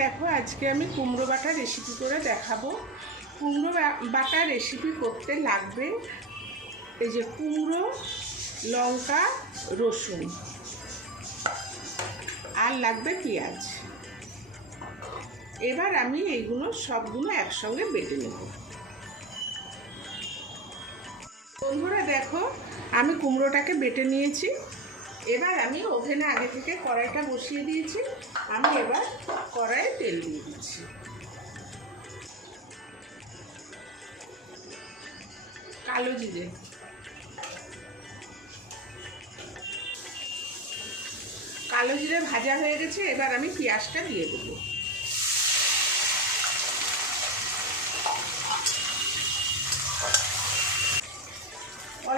দেখো, আজকে আমি কুমড়ো বাটা রেসিপি করে দেখাবো। কুমড়ো বাটা রেসিপি করতে লাগবে এই যে কুমড়ো, লঙ্কা, রসুন। আর লাগবে পেঁয়াজ। এবার আমি এইগুলো সবগুলো একসঙ্গে বেটে নেব। বন্ধুরা দেখো, আমি কুমড়োটাকে বেটে নিয়েছি। এবার আমি ওভেনে আগে থেকে কড়াইটা বসিয়ে দিয়েছি। আমি এবার কড়াইয়ে তেল দিয়ে দিচ্ছি। কালো জিরে। কালো জিরে ভাজা হয়ে গেছে, এবার আমি পেঁয়াজটা দিয়ে দেবো।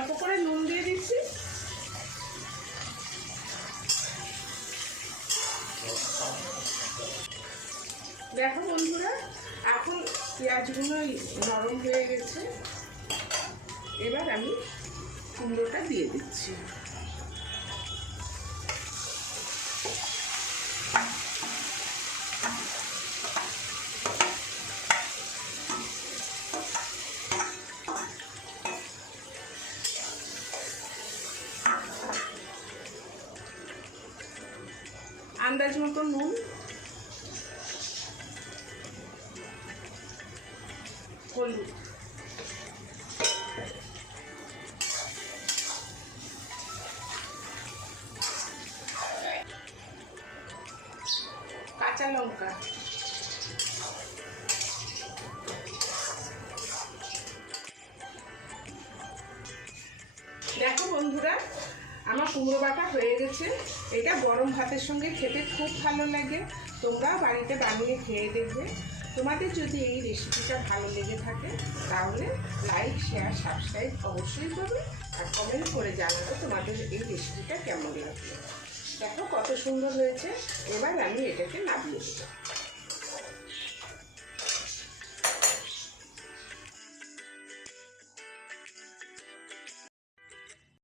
অল্প করে নুন দিয়ে দিচ্ছি। দেখো বন্ধুরা, এখন পেঁয়াজগুলো নরম হয়ে গেছে। এবার আমি কুমড়োটা দিয়ে দিচ্ছি। আন্দাজ মতো নুন। হলুদ। কাঁচা লঙ্কা। দেখো বন্ধুরা আমার কুমড়ো বাটা হয়ে গেছে। এটা গরম ভাতের সঙ্গে খেতে খুব ভালো লাগে। তোমরা বাড়িতে বানিয়ে খেয়ে দেখবে। তোমাদের যদি এই রেসিপিটা ভালো লেগে থাকে, তাহলে লাইক শেয়ার সাবস্ক্রাইব অবশ্যই করবে আর কমেন্ট করে জানাবে তোমাদের এই রেসিপিটা কেমন লাগবে দেখো কত সুন্দর হয়েছে। এবার আমি এটাকে নামিয়ে দেবো